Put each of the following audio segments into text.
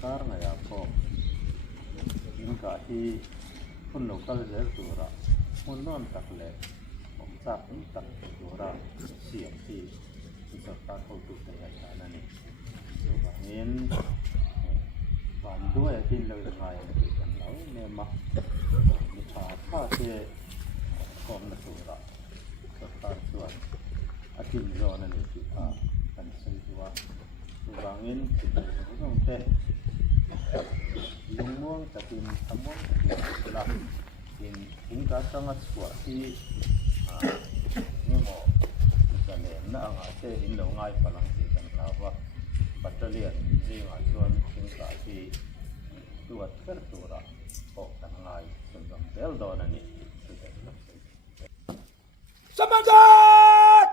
Sar na ya ko in ka hi kun local zer tura mun non tak le om sa in tak tura siam ti sarkar ko tu te ya na ni so bangin ban dua tin lo ngai ni kan lo ne ma ni cha tha te kom na tura sarkar chuan atin zo na ni ti a kan sei tua so bangin không te lung muang takin among takin la in ka tanga chua ti mo ka le na anga te in lo ngai palang ti kan la wa battalion ji nga chuan in ka ti tuat fer tura o kan ngai sun dam bel do na ni Semangat!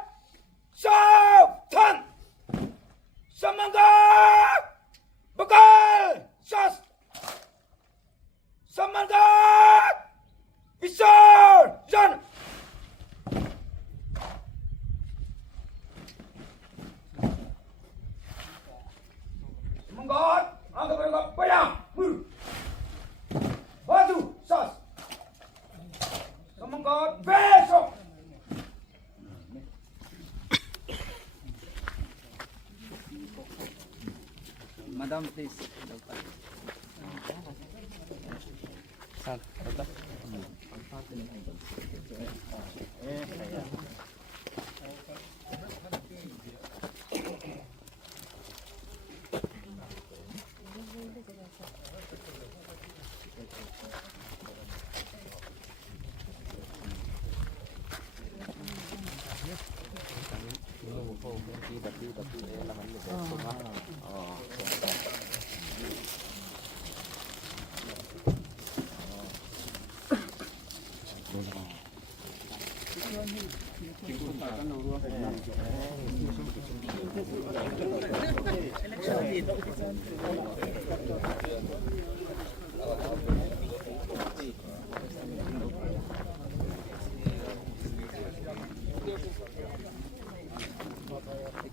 Sautan! Semangat! Bekal! Sas! Semangat! Pisau! Jan! Semangat! Angkat mereka bayang! Baju! Sas! Semangat! Besok! Madam, please. Sir, ito.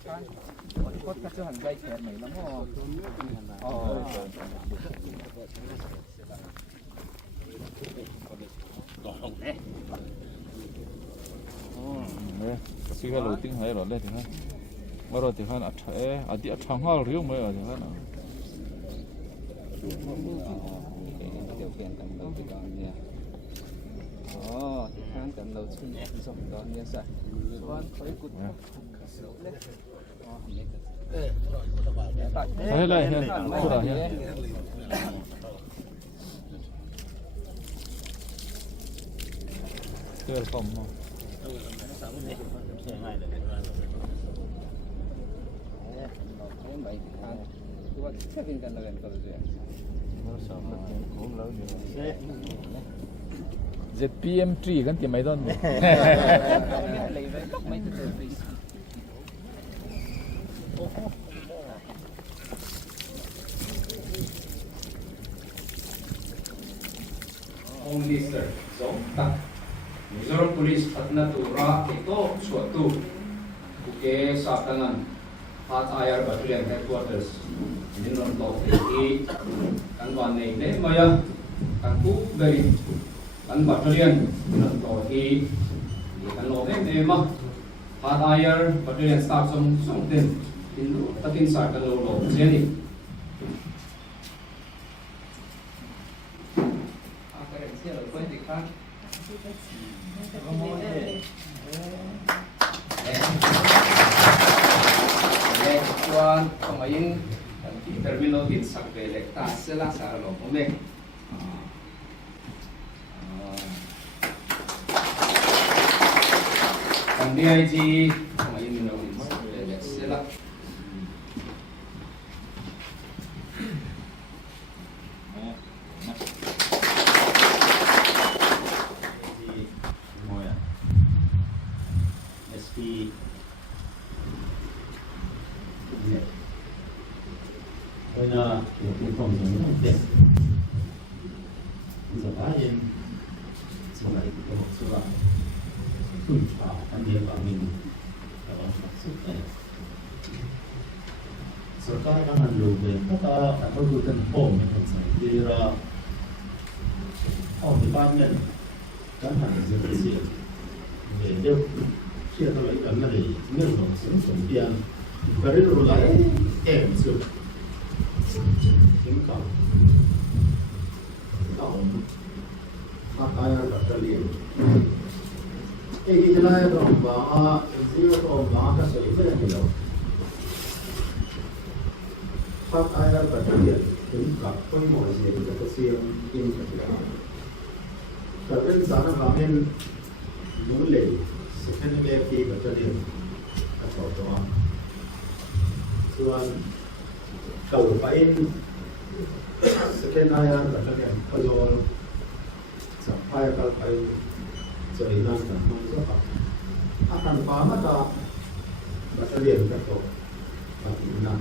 kaya Kốt các chỗ hành gây kẹt này lắm không? siga lo ting hai ro le ti han maro ti han adi athang hal riu mai adi han Điều kiện cần đầu thì còn nha. Thì kháng cần đầu chung rộng đó nha sao? Con khối cụt. hai lai hen sura hen ter kom no ZPM3 kan ti mai don Home Minister so tak Mizoram Police atna tura ito suatu buke satangan Hat Air Battalion Headquarters Minron to i kan wanne ne maya kan ku dari kan battalion Minron to i kan lo ne ma Hat Air Battalion staff song tin in tatin sa kan lo jeni Kuan pemain terminal bin sakbele ta sela sarlo ome kan DIG pemain minum bin sakbele sela SP Kaya yung pangsunod din. Sa bayan, sila ito sila kunpa ang dia kami dalam maksudnya. सरकार का हम लोग हैं तो अगर कोई kan home में kan saya jadi home department kan harus jadi dia siapa lagi kan ada ni loh kemudian baru mulai so tingkah tahun apa yang terjadi ini jelas dong bahwa zero dong bahwa sesuatu yang loh Pháp ai đã và thực hiện tính cả với mọi gì của các siêu in và thực hiện. Và bên sáng là bên núi lệ sẽ thân nghe khi và cho điểm các tổ đó.ส่วนcầu và in sẽ thân ai đã và cho điểm có do sắp phai các phải cho đến năm tháng năm số học. Akan phá mất ra và cho điểm các tổ và điểm năm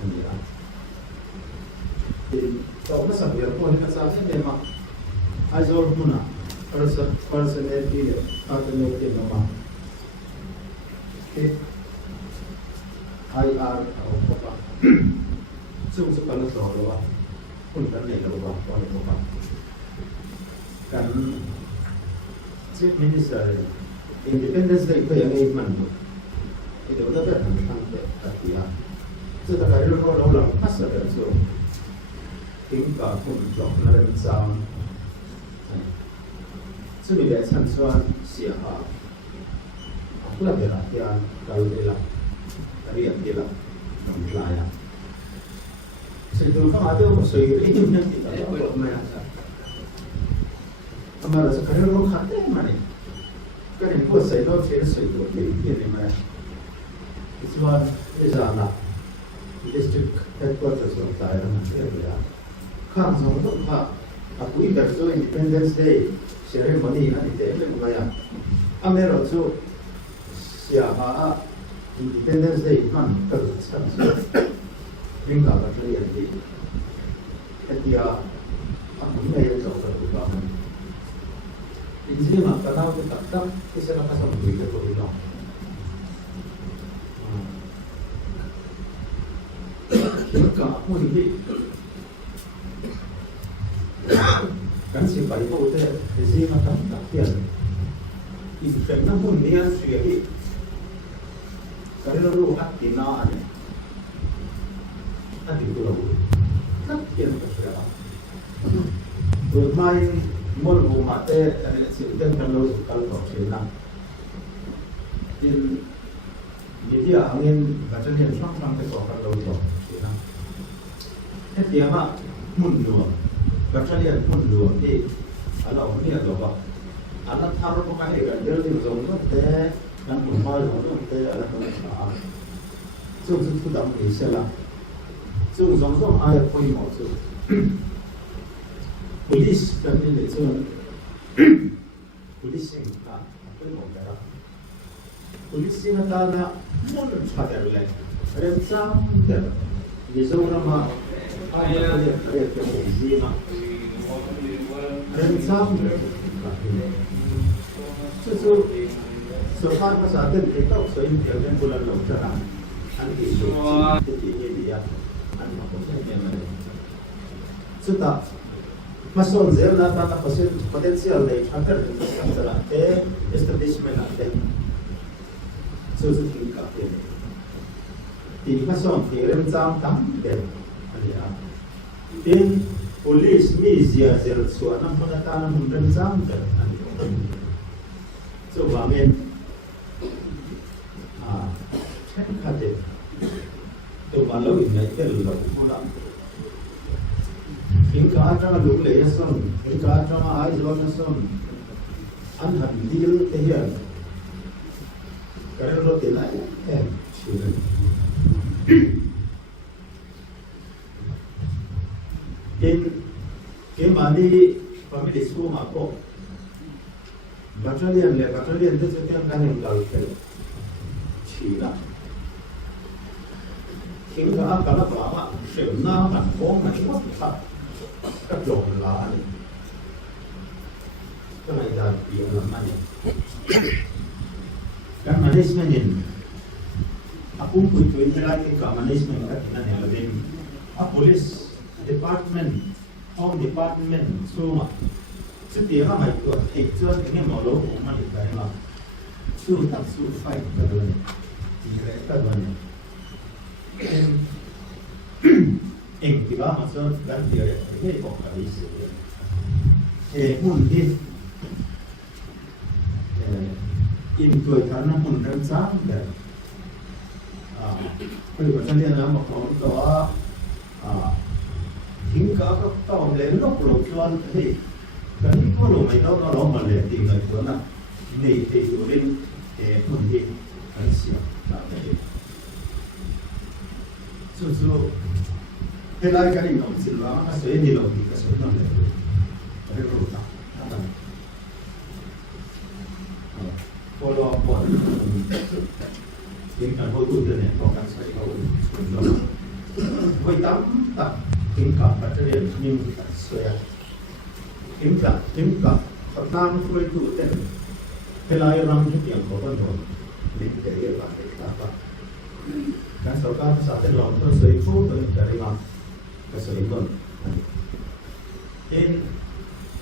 anh nhớ. So masa biar pun kita sahaja memang azor puna personality dia personality nama. Okay. IR atau apa? Semua kalau soal pun tak ada apa apa. Kan Chief Minister Independence Day itu yang ini mana? Itu ada tentang dia. Setelah itu orang pasal itu. Tính cả cùng chọn là làm sao sự việc để sản xuất xỉa là việc là tiền đầu tiên là tiền tiền là đồng lại à sự từ các bạn đều có suy nghĩ nhiều nhất thì đó là mà là cái nó khác đấy mà này cái này có xảy ra chuyện sự của cái này mà it's one is là district headquarters of Thailand Khang giống giống khác, aku ibarat tu Independence Day ceremony nanti deh lumayan. Amero tu siapa Independence Day man terus tinggal kat dia di, dia aku ni yang jauh dari rumah. Ini mah kalau kita tak kita nak kasih mereka tu bilang. Kita aku ni kan si bayi tu dia di macam tak kian. Ibu saya pun dia sudah kalau lu hati na ani, hati tu lalu, tak kian berapa. Bermain mul mate si kita kalau kalau cina. Jadi angin macam ni sang ke kalau cina. Dia mah mundur. Berkalian pun dua, kalau ni ada apa? Anak taruh pakai kan, dia di zon tu teh, dan rumah zon tu teh ada apa? So sudah Malaysia lah. So zon ada poin macam polis kan ni zon polis yang tak apa yang berada. Polis yang tak ada pun ada lagi. Ada sampai di zon ramah. Ayah Zina dan sampai so far kita sering jalan bulan lautan nanti dia sudah masuk zona tanah potensial dari agar sekarang establishment ada so tingkat di masuk di rencang tampen Then polis Malaysia sersuana mengatakan menrencang dan so bangun kata tu malu ini itu lalu mula hingga ada lalu leson hingga ada air leson anhan deal tehir kerana roti lain sudah in kemari family school mako battalion tu setiap kan yang kalau China hingga apa nak lama sebenarnya kan bom macam apa kejon lah ni kena dah dia namanya kan Malaysia ni kung pui nila ka management ka tinanelamin a police department home department suma sự tiệc mà mày của thầy chưa cái mỏ lỗ của mình cái mà su tập su phải cái đó này chỉ cái đó này em thì đó mà sao gắn tiền cái cái bỏ cái gì thì muốn đi in tuổi thọ nó muốn đơn giản đấy bây giờ cho nên là một có thính cả các tàu đến lúc lục loan thì cái có lục mày nó mà liền tìm người của nó này thì tụi bên để muốn đi很小là vậy so thế lại cái này nó chỉ là cái số đi lục thì cái số nó là cái lục đóพอรอปอดทิ้งการพูดคุยเนี่ยพอการใช้เขาเราไว้ตั้มตัดทิ้งกับปัจจัยนิ่มเสียทิ้งกับขับน้ำคุยคุยเต้นเวลาเราทำอย่างเขาต้องโดนนี่จะเรียกว่าเป็นการการสกัดภาษาเต้นเราต้องใช้พูดเป็นการงานก็ใช้ก่อนเอง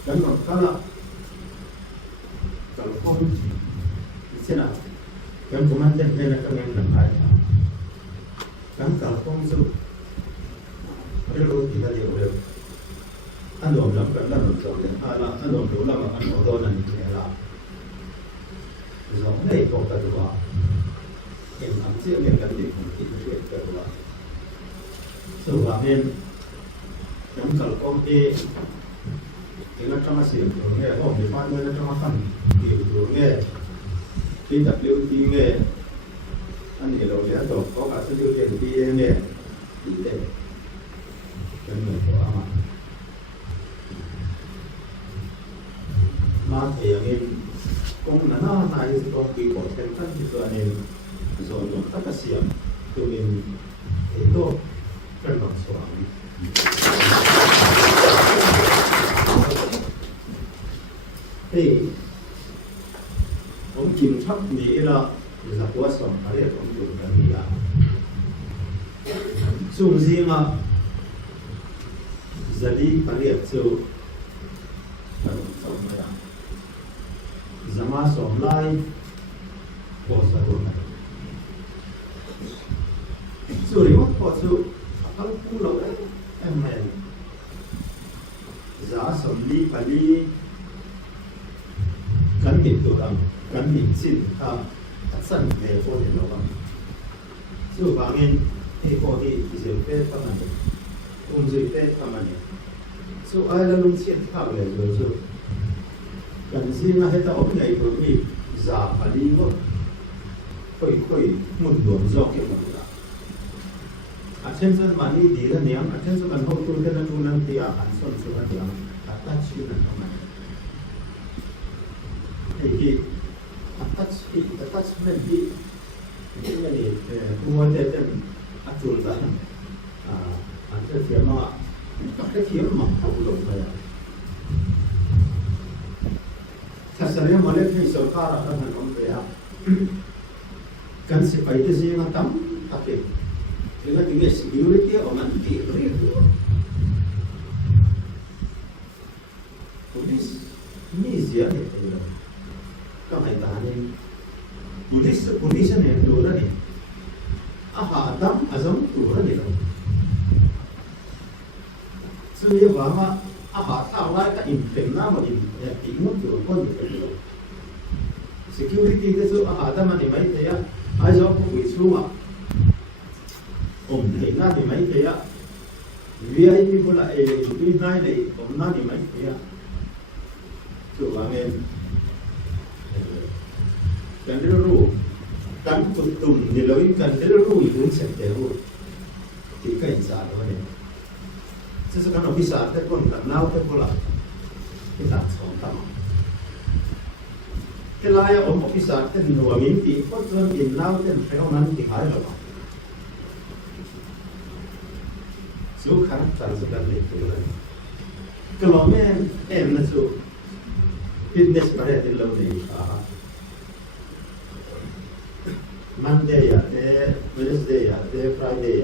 การก่อนก็ละการพูดSina, kan komandan kena kami nampai. Kan kalpong su, perlu kita lihat. Ando dalam kerana betul, ala ando dalam ando donan ini ala. Zaman ini kau kedua, yang nanti yang kan kita kedua. Sebabnya, kan kalpong ini, kita cuma siapa ni, oh depan kita cuma kan, itu ni. Khi tập lưu đi nghe anh hiểu rồi đó có cả số lưu tiền đi nghe đi đây cái người của ông mà thầy em cũng là nó này con kỳ bỏ thêm thân thì tôi nên rồi nó tất cả xiêm tôi nên thấy tốt cần bằng số thì ông kiểm soát nghĩ là quá sống ở đây ông dùng cái gì à dùng gì mà giờ đi cái gì chứ sống này giờ mà sống lại có sao không rồi mất có sự không cũng lâu đấy em này giá sống đi phải đi gắn kịp tụi ôngกันหินสิ้นครับสั้นเดี๋ยวพอเห็นเราบ้างสู้บางเงินให้พอที่เสียเป็ดประมาณนี้จะเป็ดประมาณนี้สู้อะไรลุงเสียนข้าวเลยสู้กันสิ้นมาให้ตาออกใหญ่ตัวนี้จ่าพอดีก็ค่อยมุดดวงจอกเก็บหมดละอาเช่นส่วนมันนี่ดีแล้วเนี่ยอาเช่นส่วนมันเขาตัวแค่นั้นนู่นนั่นที่อาหารส่วนนั้นที่ตัดชิ้นนั้นทำไมไอ้ที่attachment di ini kemudian atur sana ada firma tahu loh saya sebenarnya malah ni सरकार akan memberi kan seperti sih macam tapi dengan ini security orang diberi polis ini siapa kamay tahanin pulis na yung dura ni adam azam dura nila so yung bama tawag ka impeng na mo ingon yung kon security so adam ni may kaya ayo ko wisuma na ni may kaya VIP pula na ni may kaya so bangin kan dia ru kan tutum ni loi kan dia ru itu sente ru tiga insan ni sesuatu bisa ada pun tak nau tak pula kita sontam kelaya om bisa ten dua mimpi pun tuan in nau ten feo nan di hari lepas so kan sudah lektur kalau nasu fitness pada di laut ni Monday Wednesday Friday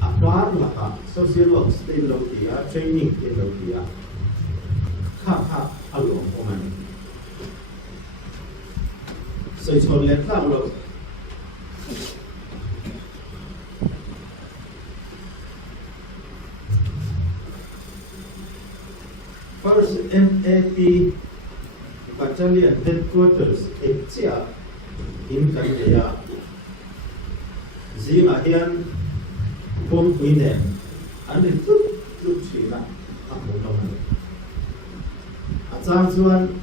apart là social work still lâu thì training thì lâu thì khác ở lòng của mình xây chôn lên khác lâu First MAP Battalion Headquarters Echia in Canada Zima hian Pom Queen and then look China Chang Chuan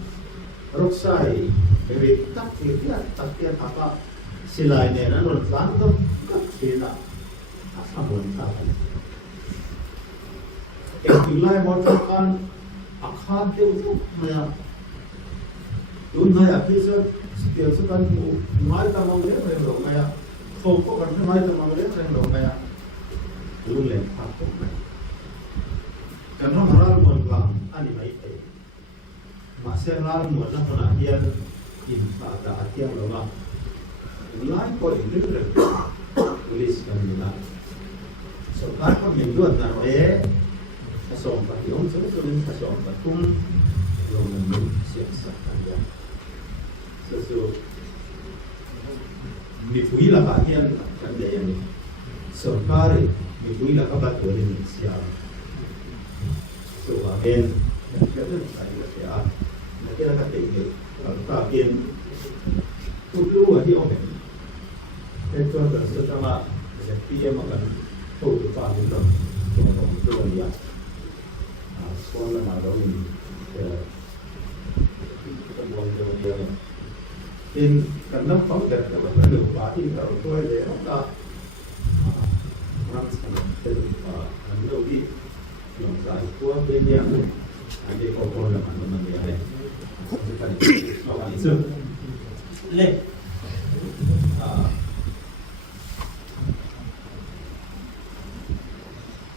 Roksai Rit Tak Tia Tak Tia Papa Silai ne na non tlang to Tak China Asamon Ta Ekilai Motakan Akhan Teu Maya Dun Maya Pisa Still Sukan Mai Ta Mang Le Reng Maya Không có cần mai ta mang đến trên đầu này luôn lên phát tốt này cái nó mà ra một làm anh ấy mấy đấy mà sẽ ra một nó là hiền in và đã hiền rồi mà lái có những thứ rồi police cần như là số các con mình luôn là để số và những số nên số và tung rồi mình sẽ sắp thành ra số mi pui la ka hian kan de ani sarkari mi pui la ka ba to ni sia so a ben ka de sai la sia na ke la ka te ni ka ben tu lu a hi o ben e to da so ta ma de pm ma kan to tu pa ni lo to ni ya so la ma lo ni ka bo de ni in cần nó phóng đẹp cho các lượng quả thì ở tôi để ông ta làm sản phẩm làm đâu đi làm giải của bên nhà này anh đi có con là mình này chỉ cần nó là sự lên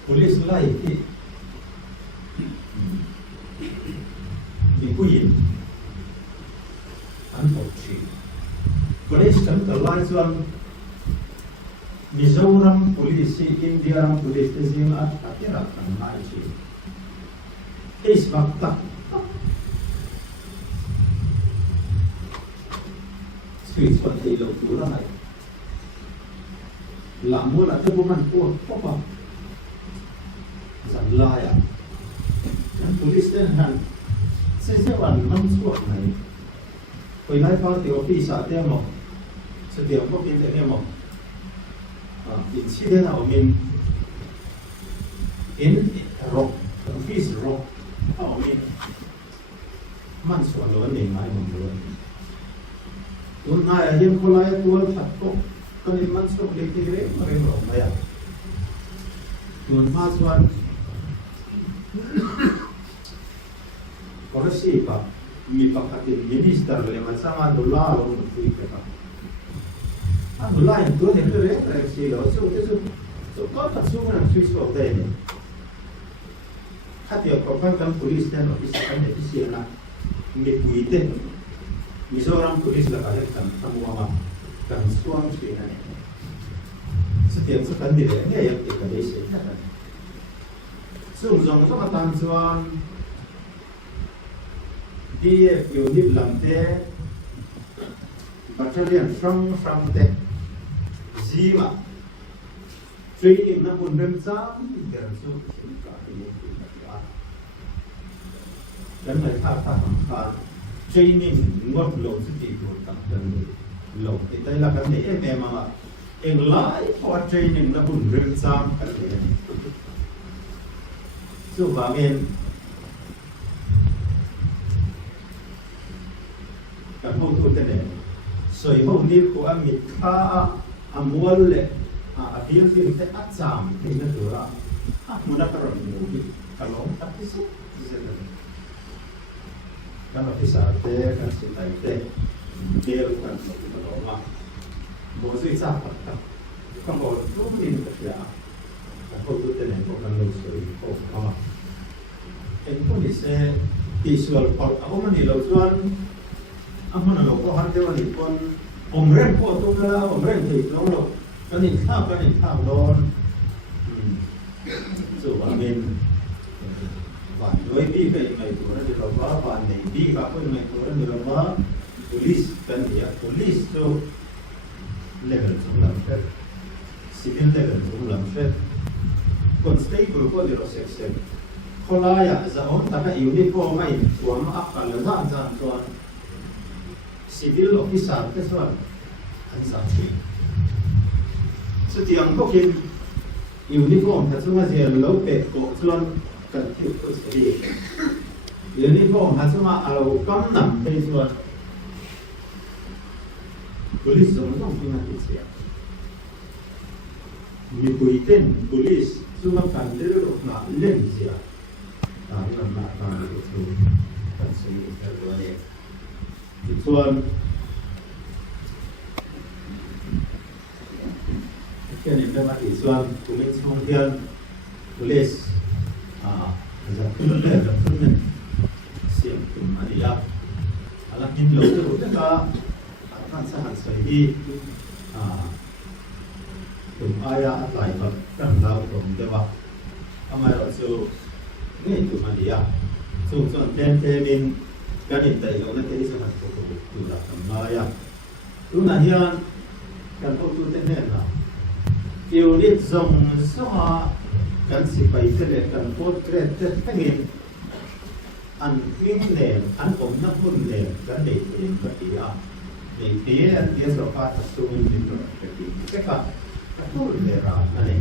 police lại thì quy định anh học chỉ police chấm tờ lai xuân Mizoram police India police riêng ở các đặc thằng mai chỉ case bạc tắc suy xuân thì lâu tú là này làm mua là thứ của mình của không giảm lai à police tên hàng sẽ hoàn năm suốt này với lại có điều phi xã tiêu một sự điều có biến thể một in chi thế nào mình in rock phi rock ở mình man số lớn này mai một lớn tuần này hiện có lại tuần thật tốt còn in man số lấy cái đấy mà em rock này à tuần ba tuần có cái gì cả mi pakatin minister le masama dola lo mutui ka dola in to ne re si lo so ko ta su na su so de ne hati ko kan police den office kan ne si na mi puite Mizoram police la ka kan tamuama kan suang si na ne setiap sekali ne ya ka de si ta sung zong so ka tan chuan DF unit làm thế battalion from thế gì mà training nó muốn đem ra để số cả cái lần này thà training ngót lồng sự kiện của tập đoàn lồng thì đây là cái này em mà em lại for training nó muốn đem ra cái này số và men kan hong tu tene soi hong ni ko amit kha amwal le abian tin te acham ni na dura muna karon mu bi kalong tapisi kan ofisa te kan sinai te del kan so ma bo sui sa pa kan bo lu ni ta ya kan hong tu tene ko kan lo soi ko ma en ko ni se visual part ako man ilaw chuan ang mana lo ko han dewa ni kon ผมเร่งพวกตุ้มแล้วผมเร่งติดลงลงก็นี่ข้าวโดนสู่วันเย็นวันด้วยพี่ไปไม่ตัวนั้นเดี๋ยวเราวันนี้พี่กับเพื่อนไม่ตัวนั้นเดี๋ยวเรา police กันเดียว police ตัวlevel สำหรับเพื่อน civil level สำหรับเพื่อน constable ก็เดี๋ยวเราเซ็กคนละอย่างจะเอาแต่ก็อยู่ที่พ่อไม่ตัวมันอัพกันแล้วท่านจะตัว civil officer ก็ส่วนอันสำคัญสุดที่อันก็คืออยู่ที่พ่อถ้าสมมติว่าเราเป็ดก็ส่วนกันที่ก็สุดที่อยู่ที่พ่อถ้าสมมติว่าเรากำนำไปส่วน police ต้องพิจารณาเสียมีคุยเต้น police ส่วนการเรื่องหนักเล่นเสียตามนั้นมาตามที่ถูกกันสิ่งที่ตัวนี้ส่วนแค่นี้เป็นมาอีกส่วนผู้มีท่องเที่ยว police จะขึ้นเรื่อยๆขึ้นเสียงขึ้นมาดีอ่ะอะไรที่เราจะรู้ก็ท่านสหัสสวยที่ถึงอายะอะไรแบบตั้งเราผมจะว่าทำไมเราสู้นี่ถึงมาดีอ่ะส่วนเทมินการอินเตอร์เราเนี่ยที่สหัสผมดูแลทำมาอย่างรู้นะเฮียการพูดถึงเรื่องนะอยู่ที่ตรงสว่าการสิไปเสด็จการพูดเรื่องเรื่อง อันวิ่งเล่นอันผมนักบุญเล่นกันเด็กเองก็ดีอ่ะเด็กเดี๋ยวสภาพสูงขึ้นก็ดีแต่ก็พูดเรื่องอะไรนั่นเอง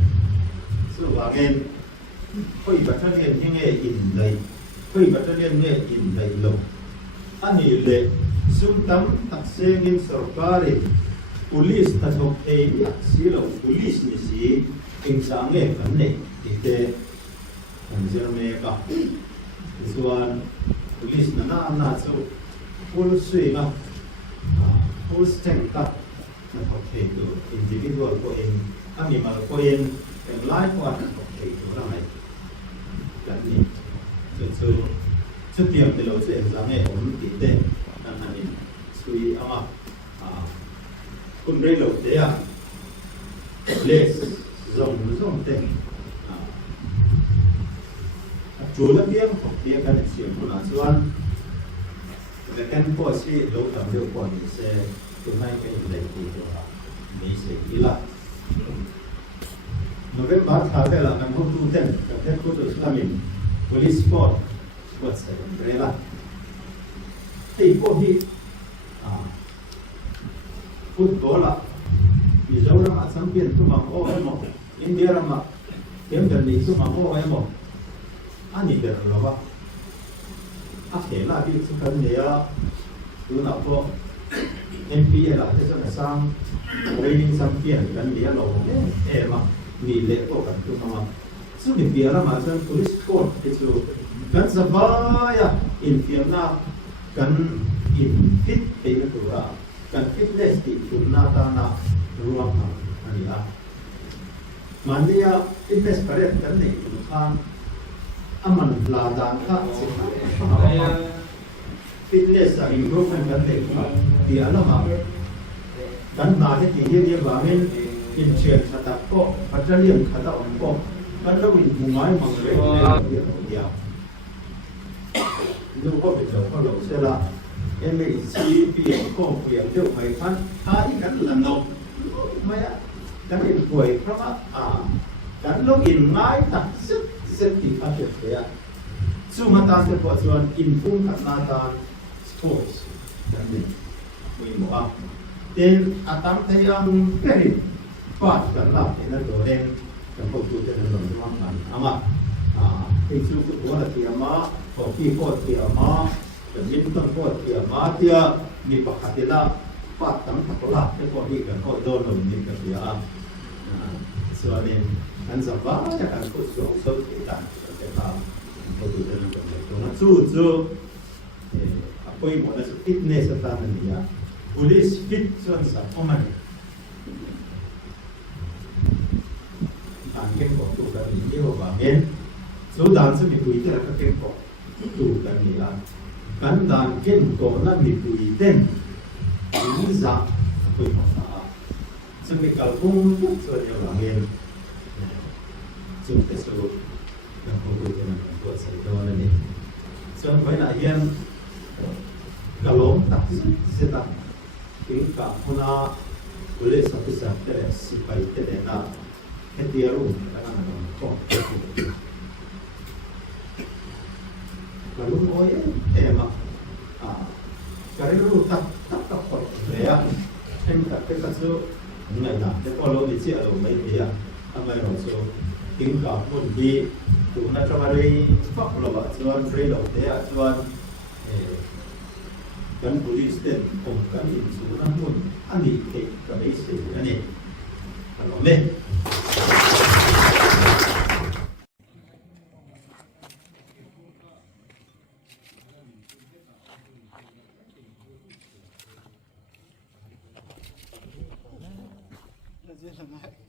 ส่วนว่าเงินคุยบัตรเรียนยังไงอินเลยคุยบัตรเรียนยังไงอินเลยลงอันนี้เลยสุดท้ายตัดเส้นเงินสการี police ถ้าชกเองอยากสิเรา police นี่สิเองสั่งเองกันเนี่ยที่เด็กผมจะเมกะส่วน police นั้นน่าจะ full swing อ่ะ full strength กับนะครับเองดู individual ก็เองมีมาก็เองเป็นหลายคนนะครับเองดูอะไรแบบนี้สุดเดียวที่เราเสียงสั่งเองผมติดเต้นนั่นนี่สุยอามาคุณเรียนรู้เดียวเลสส่งเต้นจูเลียงเรียกกันเสียงคนละส่วนแต่กันพอสิเราทำเรื่องก่อนนี่เสียตัวไม่เป็นอะไรที่ตัวนี่เสียอีละโนเวมบาร์ทาเวลากันพูดถึงเต้นกันเต้นพูดถึงสลามิน police sport ก็เสียเรื่องละที่พวกที่ฟุตบอลละมีเจ้าหน้าสังเกตทุกมาโอ้ยหมดอินเดียละมาเกมกันนี้ทุกมาโอ้ยหมดอันนี้เป็นอะไรวะเห็นละที่สุดเนี่ยดูหน้าพวก NBA ละที่จะมาสร้างเรนิ่งสังเกตกันเนี่ยเรามามีเล็กตัวกันทุกมาซึ่งเดียร์มาจน police court ที่สุดกันสบายอินเดียน่ากันอินฟิตเป็นตัวกันฟิตเนสที่คุณน่าตาน่ารวมกันอันนี้ละมันเนี่ยฟิตเนสประเด็นกันนี่ทุกครั้งaman ladang ka fitness a improvement kan le ti alama kan na he ti ye bamen in chen khata ko battalion khata on ko kan lo in bungai mang le ya lu ko be ko lo se la MAC pi ko pu yang de mai kan ha i kan la no mai kan in kuai prama kan lo in ngai tak sit safety factor ya so mata se ko chuan improve katna tan sports dan ni wi mo a ten atam te yang very fast kan la ena to den kan ko tu te no ma kan ama ti chu ko la ti ama hockey ko ti ama badminton ko ti ama tia mi pakhatila pat tam takola te ko hi kan ko do no ni ka ya so then kan sabah ya kan ko so kita kita ko tu dan ko na chu apa yang mana fitness atau dia police fit so apa kan ko tu kan ni ho ba men so dan se mi pui te ka ken ko tu kan ni la kan dan ken ko na mi pui ten ni za คุยของซึ่งมีการพุ่งส่วนอย่างหลังเองซึ่งเป็นสรุปyang conclusion buat saya kawan ini. So banyak yang kalau tak sedang kita puna boleh satu sahaja supaya tidak nak hentiaru dengan orang. Lalu orang emak kerana lu tak dapat dia, tak terkasu ngai nak. Kalau dia ada mai dia, amai rasa tingkah pun di tu nak cakap sebab kalau tuan rela dia tuan kan polis dan kan itu namun ani ke kadai ani kalau me Là